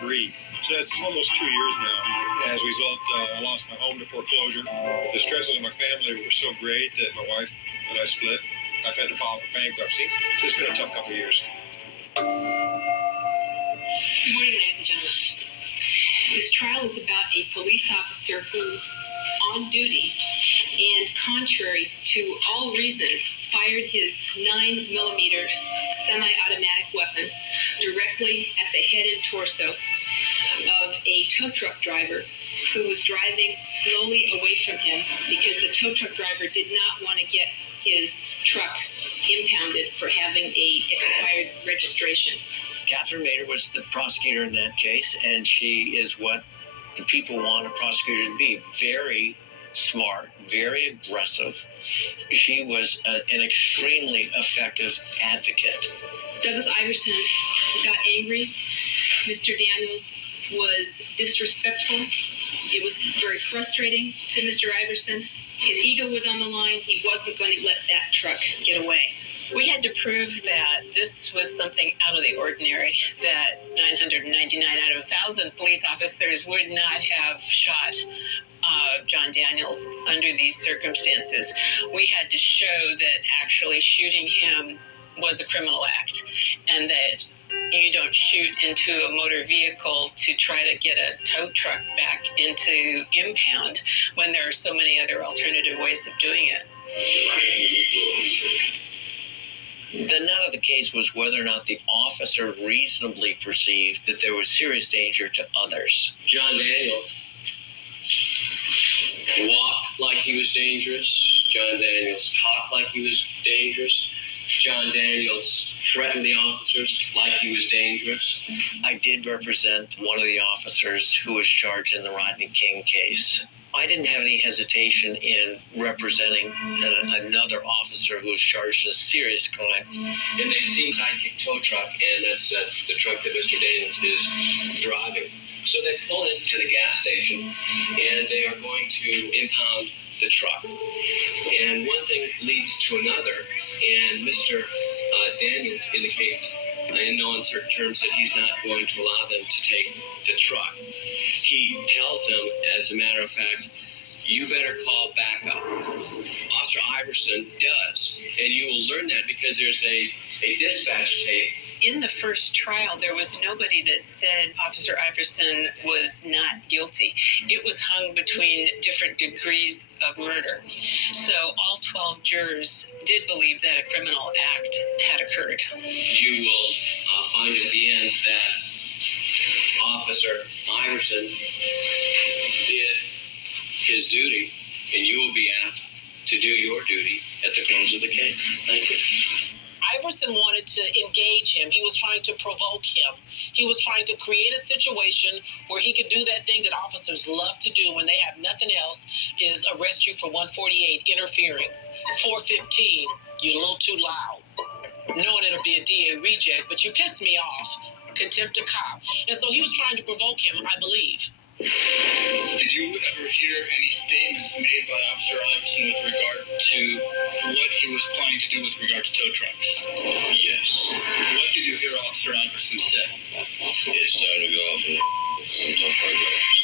2003. So that's almost 2 years now. As a result, I lost my home to foreclosure. The stresses of my family were so great that my wife and I split. I've had to file for bankruptcy. So it's been a tough couple of years. Good morning, ladies and gentlemen. This trial is about a police officer who, on duty and contrary to all reason, fired his 9mm semi-automatic weapon directly at the head and torso of a tow truck driver who was driving slowly away from him because the tow truck driver did not want to get his truck impounded for having a expired registration. Catherine Mader was the prosecutor in that case, and she is what the people want a prosecutor to be. Very smart, very aggressive. She was an extremely effective advocate. Douglas Iverson got angry. Mr. Daniels was disrespectful. It was very frustrating to Mr. Iverson. His ego was on the line. He wasn't going to let that truck get away. We had to prove that this was something out of the ordinary, that 999 out of 1,000 police officers would not have shot John Daniels under these circumstances. We had to show that actually shooting him was a criminal act, and that you don't shoot into a motor vehicle to try to get a tow truck back into impound when there are so many other alternative ways of doing it. The nut of the case was whether or not the officer reasonably perceived that there was serious danger to others. John Daniels walked like he was dangerous. John Daniels talked like he was dangerous. John Daniels threatened the officers like he was dangerous. I did represent one of the officers who was charged in the Rodney King case. I didn't have any hesitation in representing another officer who was charged in a serious crime. And they see Sidekick tow truck, and that's the truck that Mr. Daniels is driving. So they pull into the gas station, and they are going to impound the truck. And one thing leads to another, and Mr. Daniels indicates in no uncertain terms that he's not going to allow them to take the truck. He tells them, as a matter of fact, you better call backup. Officer Iverson does, and you will learn that because there's a dispatch tape. In the first trial, there was nobody that said Officer Iverson was not guilty. It was hung between different degrees of murder. So all 12 jurors did believe that a criminal act had occurred. You will find at the end that Officer Iverson did his duty, and you will be asked to do your duty at the close of the case. Thank you. Iverson wanted to engage him. He was trying to provoke him. He was trying to create a situation where he could do that thing that officers love to do when they have nothing else, is arrest you for 148, interfering. 415, you're a little too loud. Knowing it'll be a DA reject, but you pissed me off. Contempt of cop. And so he was trying to provoke him, I believe. Did you ever hear any statements made by Officer Iverson with regard to what he was planning to do with regard to tow trucks? Yes. What did you hear Officer Iverson say? It's time to go off and some tow truck drivers.